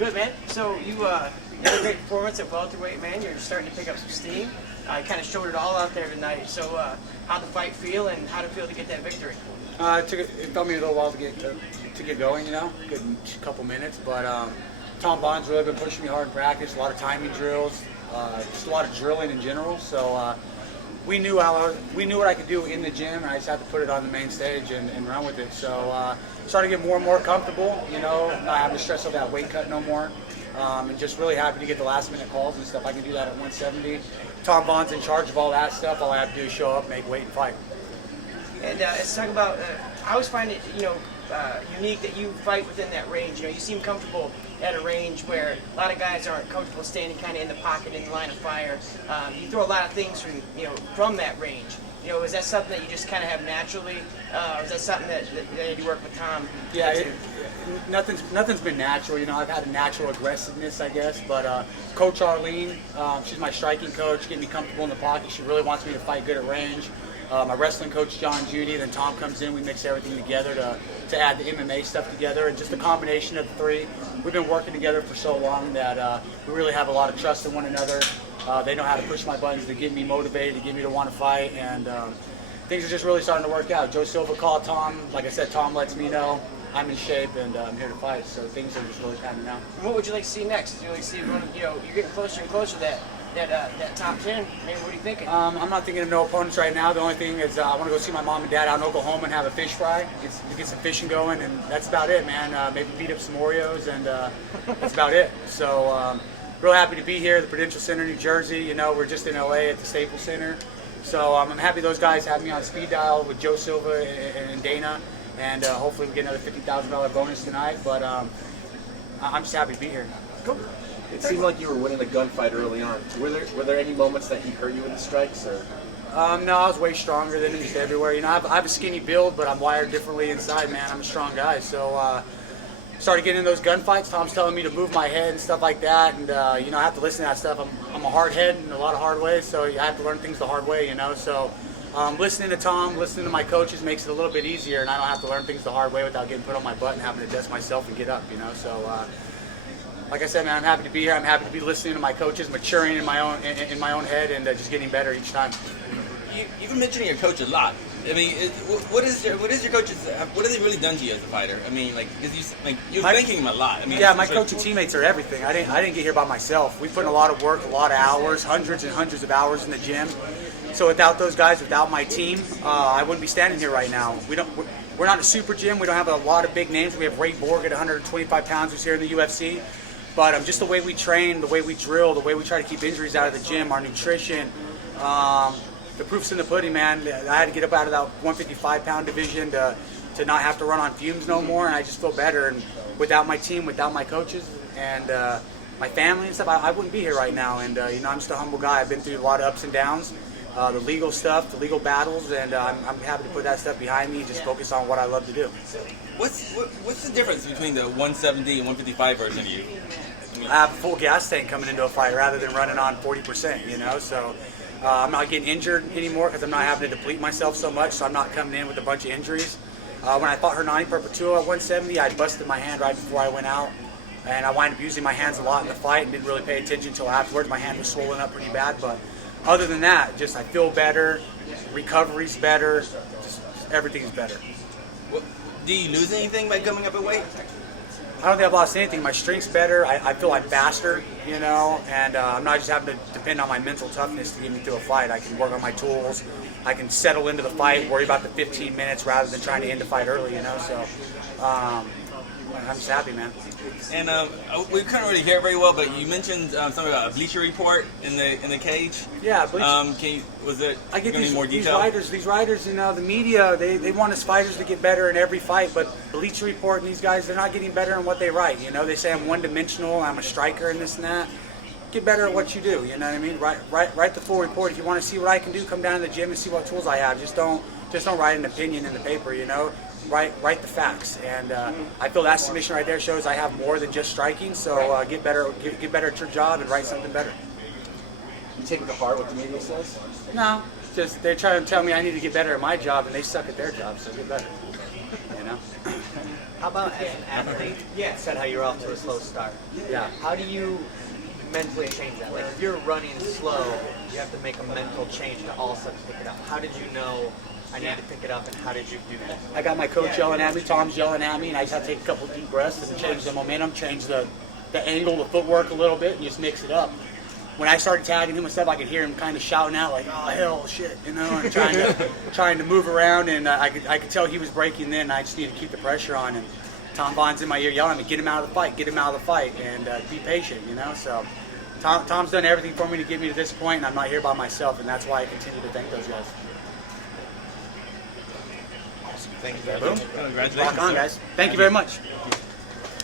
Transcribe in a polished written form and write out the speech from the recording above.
Good, man. So you had a great performance at welterweight, man. You're starting to pick up some steam. You kind of showed it all out there tonight. So how'd the fight feel, and how'd it feel to get that victory? It felt me a little while to get going, good couple minutes. But Tom Bond's really been pushing me hard in practice. A lot of timing drills, just a lot of drilling in general. So we knew what I could do in the gym, and I just had to put it on the main stage and run with it. So started to get more and more comfortable, not having to stress over that weight cut no more. And just really happy to get the last minute calls and stuff. I can do that at 170. Tom Bond's in charge of all that stuff. All I have to do is show up, make weight, and fight. And let's talk about, I always find it, unique that you fight within that range. You seem comfortable at a range where a lot of guys aren't comfortable standing kind of in the pocket, in the line of fire. You throw a lot of things from that range. Is that something that you just kind of have naturally? Or is that something that you work with Tom? Yeah, nothing's been natural. I've had a natural aggressiveness, I guess. But Coach Arlene, she's my striking coach, getting me comfortable in the pocket. She really wants me to fight good at range. My wrestling coach, John Judy, then Tom comes in. We mix everything together to add the MMA stuff together. And just a combination of the three. We've been working together for so long that we really have a lot of trust in one another. They know how to push my buttons to get me motivated, to get me to want to fight. And things are just really starting to work out. Joe Silva called Tom. Like I said, Tom lets me know I'm in shape and I'm here to fight. So things are just really panning out. What would you like to see next? Would you like to see, you're getting closer and closer to that top 10. Maybe what are you thinking? I'm not thinking of no opponents right now. The only thing is I want to go see my mom and dad out in Oklahoma and have a fish fry, get some fishing going, and that's about it, man. Maybe beat up some Oreos, and that's about it. So real happy to be here at the Prudential Center, New Jersey. We're just in LA at the Staples Center. So I'm happy those guys have me on speed dial with Joe Silva and Dana, and hopefully we get another $50,000 bonus tonight. But I'm just happy to be here. Cool. It seemed like you were winning the gunfight early on. Were there any moments that he hurt you with the strikes? Or? No, I was way stronger than him just everywhere. I have a skinny build, but I'm wired differently inside, man. I'm a strong guy. So started getting in those gunfights. Tom's telling me to move my head and stuff like that. And, I have to listen to that stuff. I'm a hard head in a lot of hard ways, so I have to learn things the hard way, So listening to Tom, listening to my coaches makes it a little bit easier, and I don't have to learn things the hard way without getting put on my butt and having to dust myself and get up, So like I said, man, I'm happy to be here. I'm happy to be listening to my coaches, maturing in my own head, and just getting better each time. You've been mentioning your coach a lot. I mean, what is your coach's? What have they really done to you as a fighter? I mean, you're thanking him a lot. I mean, yeah, my coaching teammates are everything. I didn't get here by myself. We put in a lot of work, a lot of hours, hundreds and hundreds of hours in the gym. So without those guys, without my team, I wouldn't be standing here right now. We're not a super gym. We don't have a lot of big names. We have Ray Borg at 125 pounds, who's here in the UFC. But just the way we train, the way we drill, the way we try to keep injuries out of the gym, our nutrition, the proof's in the pudding, man. I had to get up out of that 155-pound division to not have to run on fumes no more, and I just feel better. And without my team, without my coaches, and my family and stuff, I wouldn't be here right now. And I'm just a humble guy. I've been through a lot of ups and downs, the legal stuff, the legal battles, and I'm happy to put that stuff behind me and just focus on what I love to do. What's the difference between the 170 and 155 version of you? I have a full gas tank coming into a fight rather than running on 40%, So I'm not getting injured anymore because I'm not having to deplete myself so much, so I'm not coming in with a bunch of injuries. When I fought Hernani Perpetua at 170, I busted my hand right before I went out, and I wound up using my hands a lot in the fight and didn't really pay attention until afterwards. My hand was swollen up pretty bad, but other than that, just I feel better, recovery's better, just everything's better. Do you lose anything by coming up in weight? I don't think I've lost anything. My strength's better. I feel I'm faster, and I'm not just having to depend on my mental toughness to get me through a fight. I can work on my tools. I can settle into the fight, worry about the 15 minutes rather than trying to end the fight early, So I'm just happy, man. And we couldn't really hear it very well, but you mentioned something about a bleacher report in the cage. Yeah, was it? I get more detail? These writers, the media, they want us fighters to get better in every fight, but Bleacher Report and these guys, they're not getting better in what they write. They say I'm one-dimensional, I'm a striker, and this and that. Get better at what you do. You know what I mean? Write the full report. If you want to see what I can do, come down to the gym and see what tools I have. Just don't write an opinion in the paper. Write the facts, and I feel that submission right there shows I have more than just striking. So get better at your job and write something better. You take it to heart what the media says? No, just they're trying to tell me I need to get better at my job, and they suck at their job. So get better. How about as an athlete? Yeah. You said how you're off to a slow start. Yeah. How do you mentally change that? Like if you're running slow, you have to make a mental change to all of a sudden pick it up. How did you know I need to pick it up, and how did you do that? I got my coach yelling at me, Tom's yelling at me, and I just have to take a couple deep breaths and change the momentum, change the angle, the footwork a little bit, and just mix it up. When I started tagging him and stuff, I could hear him kind of shouting out like, "Oh hell, shit," you know, and trying to move around, and I could tell he was breaking. Then I just needed to keep the pressure on, and Tom Vaughn's in my ear yelling at me, "Get him out of the fight, get him out of the fight," and be patient, you know. So Tom's done everything for me to get me to this point, and I'm not here by myself, and that's why I continue to thank those guys. Thank you very Boom. much. Congratulations. Rock on, guys. Thank you very much.